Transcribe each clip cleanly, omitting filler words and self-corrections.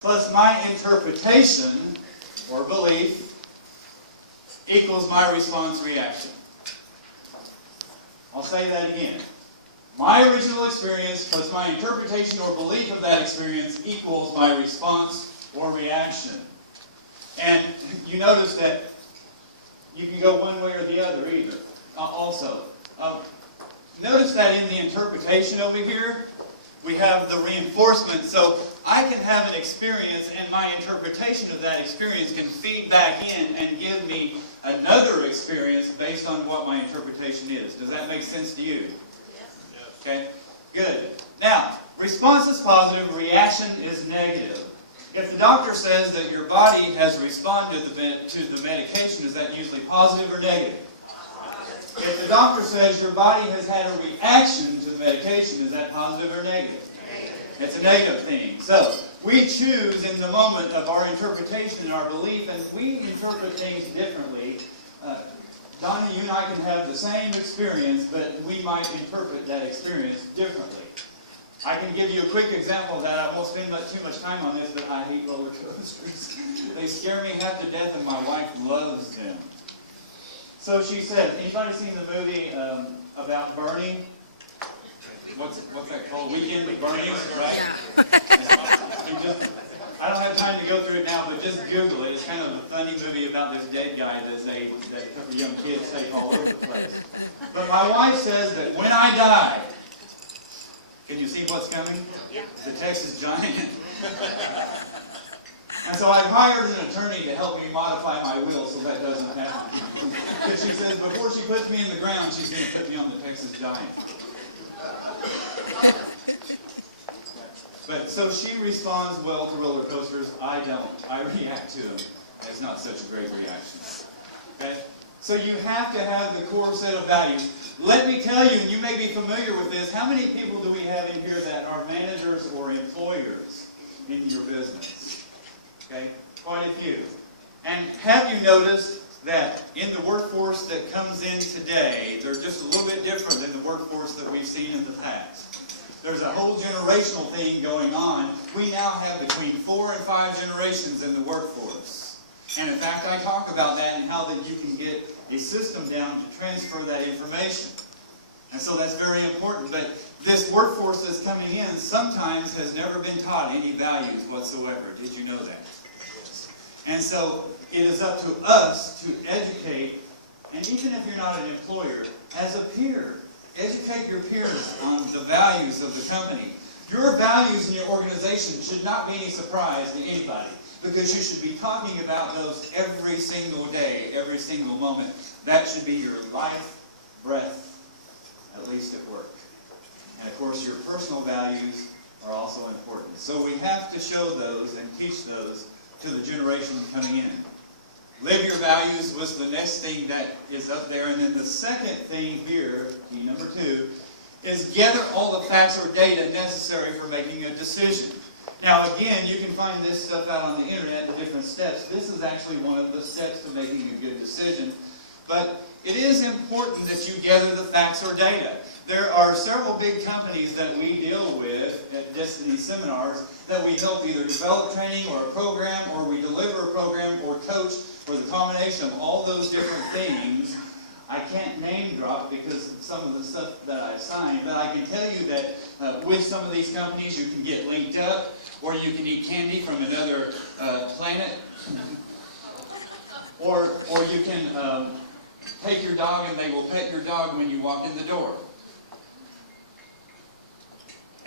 plus my interpretation or belief equals my response reaction. I'll say that again. My original experience plus my interpretation or belief of that experience equals my response or reaction. And you notice that you can go one way or the other either. Notice that in the interpretation over here, we have the reinforcement. So I can have an experience and my interpretation of that experience can feed back in and give me another experience based on what my interpretation is. Does that make sense to you? Yes. Okay, good. Now, response is positive, reaction is negative. If the doctor says that your body has responded to the medication, is that usually positive or negative? If the doctor says your body has had a reaction to the medication, is that positive or negative? It's a negative thing. So, we choose in the moment of our interpretation and our belief, and we interpret things differently. Donna, you and I can have the same experience, but we might interpret that experience differently. I can give you a quick example of that. I won't spend too much time on this, but I hate roller coasters. They scare me half to death, and my wife loves them. So she said, anybody seen the movie about burning? What's that called? Weekend at Bernie's, right? I don't have time to go through it now, but just Google it. It's kind of a funny movie about this dead guy that a couple of young kids take all over the place. But my wife says that when I die, can you see what's coming? Yeah. The Texas Giant. And so I've hired an attorney to help me modify my will so that doesn't happen. Because she says before she puts me in the ground, she's going to put me on the Texas Giant. But so she responds well to roller coasters. I don't. I react to them. It's not such a great reaction. Okay? So you have to have the core set of values. Let me tell you, and you may be familiar with this, how many people do we have in here that are managers or employers in your business? Okay? Quite a few. And have you noticed that in the workforce that comes in today, they're just a little bit different than the workforce that we've seen in the past? There's a whole generational thing going on. We now have between 4 and 5 generations in the workforce. And in fact, I talk about that and how that you can get a system down to transfer that information. And so that's very important. But this workforce that's coming in sometimes has never been taught any values whatsoever. Did you know that? And so it is up to us to educate, and even if you're not an employer, as a peer, educate your peers on the values of the company. Your values in your organization should not be any surprise to anybody, because you should be talking about those every single day, every single moment. That should be your life, breath, at least at work. And of course, your personal values are also important. So we have to show those and teach those to the generation coming in. Live your values was the next thing that is up there. And then the second thing here, key number 2, is gather all the facts or data necessary for making a decision. Now again, you can find this stuff out on the internet, the different steps. This is actually one of the steps to making a good decision. But it is important that you gather the facts or data. There are several big companies that we deal with at Destiny Seminars that we help either develop training or a program, or we deliver a program or coach, or the combination of all those different things. I can't name drop because of some of the stuff that I've signed, but I can tell you that with some of these companies you can get linked up, or you can eat candy from another planet, or you can take your dog and they will pet your dog when you walk in the door.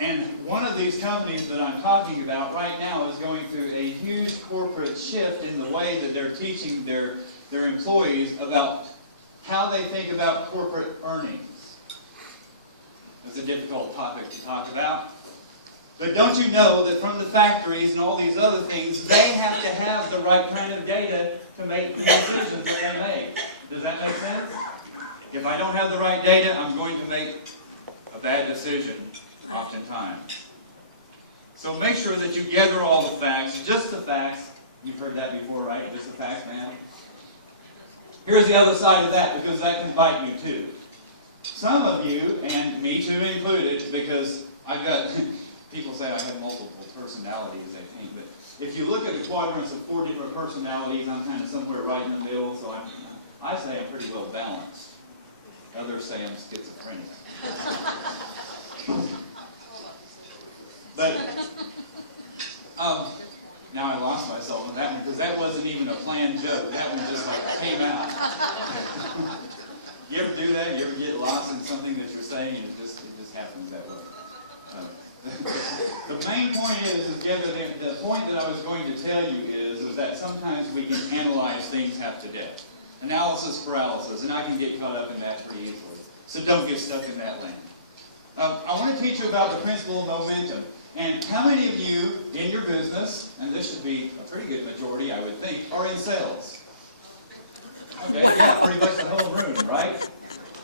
And one of these companies that I'm talking about right now is going through a huge corporate shift in the way that they're teaching their employees about how they think about corporate earnings. It's a difficult topic to talk about. But don't you know that from the factories and all these other things, they have to have the right kind of data to make the decisions that they make. Does that make sense? If I don't have the right data, I'm going to make a bad decision oftentimes. So make sure that you gather all the facts, just the facts. You've heard that before, right? Just the facts, man. Here's the other side of that, because that can bite you too. Some of you, and me too included, because I've got, people say I have multiple personalities, I think, but If you look at the quadrants of 4 different personalities, I'm kind of somewhere right in the middle, so I say I'm pretty well balanced. Others say I'm schizophrenic. But now I lost myself on that one because that wasn't even a planned joke. That one just like came out. You ever do that? You ever get lost in something that you're saying and it just happens that way? The main point is the point that I was going to tell you is that sometimes we can analyze things half to death. Analysis paralysis, and I can get caught up in that pretty easily. So don't get stuck in that lane. I want to teach you about the principle of momentum. And how many of you in your business, and this should be a pretty good majority, I would think, are in sales? Okay, yeah, pretty much the whole room, right?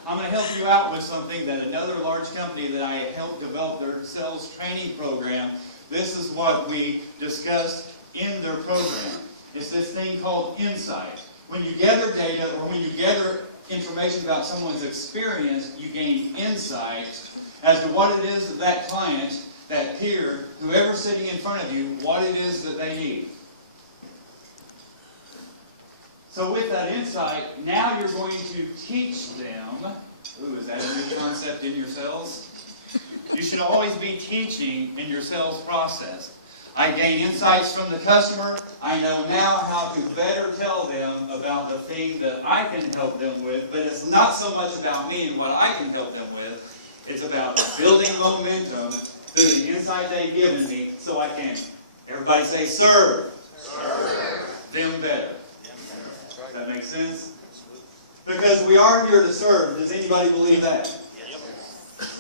I'm going to help you out with something that another large company that I helped develop their sales training program, this is what we discussed in their program. It's this thing called insight. When you gather data or when you gather information about someone's experience, you gain insight as to what it is that that client, that peer, whoever's sitting in front of you, what it is that they need. So with that insight, now you're going to teach them. Ooh, is that a new concept in your sales? You should always be teaching in your sales process. I gain insights from the customer. I know now how to better tell them about the thing that I can help them with, but it's not so much about me and what I can help them with. It's about building momentum through the insight they've given me so I can, everybody say, serve. Serve them better. Does that make sense? Because we are here to serve. Does anybody believe that?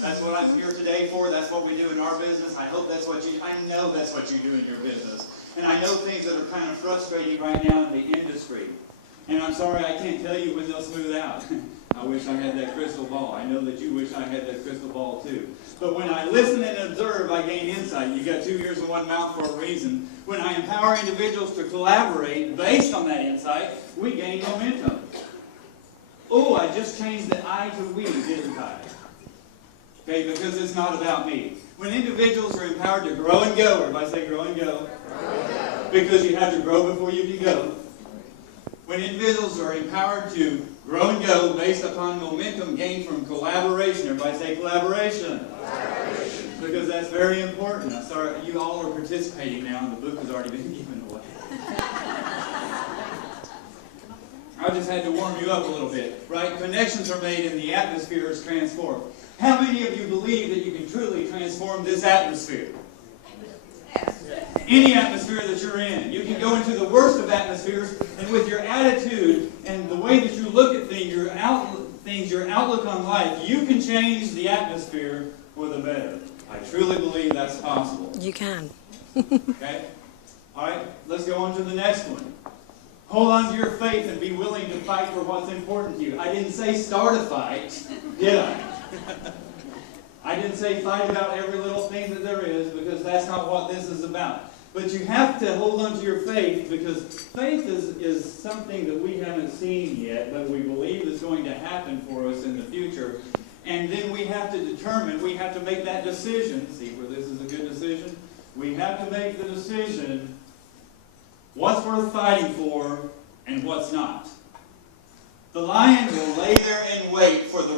That's what I'm here today for. That's what we do in our business. I hope that's what you, I know that's what you do in your business. And I know things that are kind of frustrating right now in the industry. And I'm sorry I can't tell you when they'll smooth out. I wish I had that crystal ball. I know that you wish I had that crystal ball too. But when I listen and observe, I gain insight. You got 2 ears and 1 mouth for a reason. When I empower individuals to collaborate based on that insight, we gain momentum. Oh, I just changed the I to we, didn't I? Okay, because it's not about me. When individuals are empowered to grow and go, everybody say grow and go. Grow and go. Because you have to grow before you can go. When individuals are empowered to grow and go based upon momentum gained from collaboration, everybody say collaboration. Collaboration. Because that's very important. I'm sorry, you all are participating now and the book has already been given away. I just had to warm you up a little bit, right? Connections are made and the atmosphere is transformed. How many of you believe that you can truly transform this atmosphere? Any atmosphere that you're in. You can go into the worst of atmospheres, and with your attitude and the way that you look at things, your outlook on life, you can change the atmosphere for the better. I truly believe that's possible. You can. Okay? All right, let's go on to the next one. Hold on to your faith and be willing to fight for what's important to you. I didn't say start a fight, did I? I didn't say fight about every little thing that there is, because that's not what this is about. But you have to hold on to your faith, because faith is something that we haven't seen yet, but we believe is going to happen for us in the future. And then we have to determine, we have to make that decision. See where this is a good decision? We have to make the decision what's worth fighting for and what's not. The lion will lay there and wait for the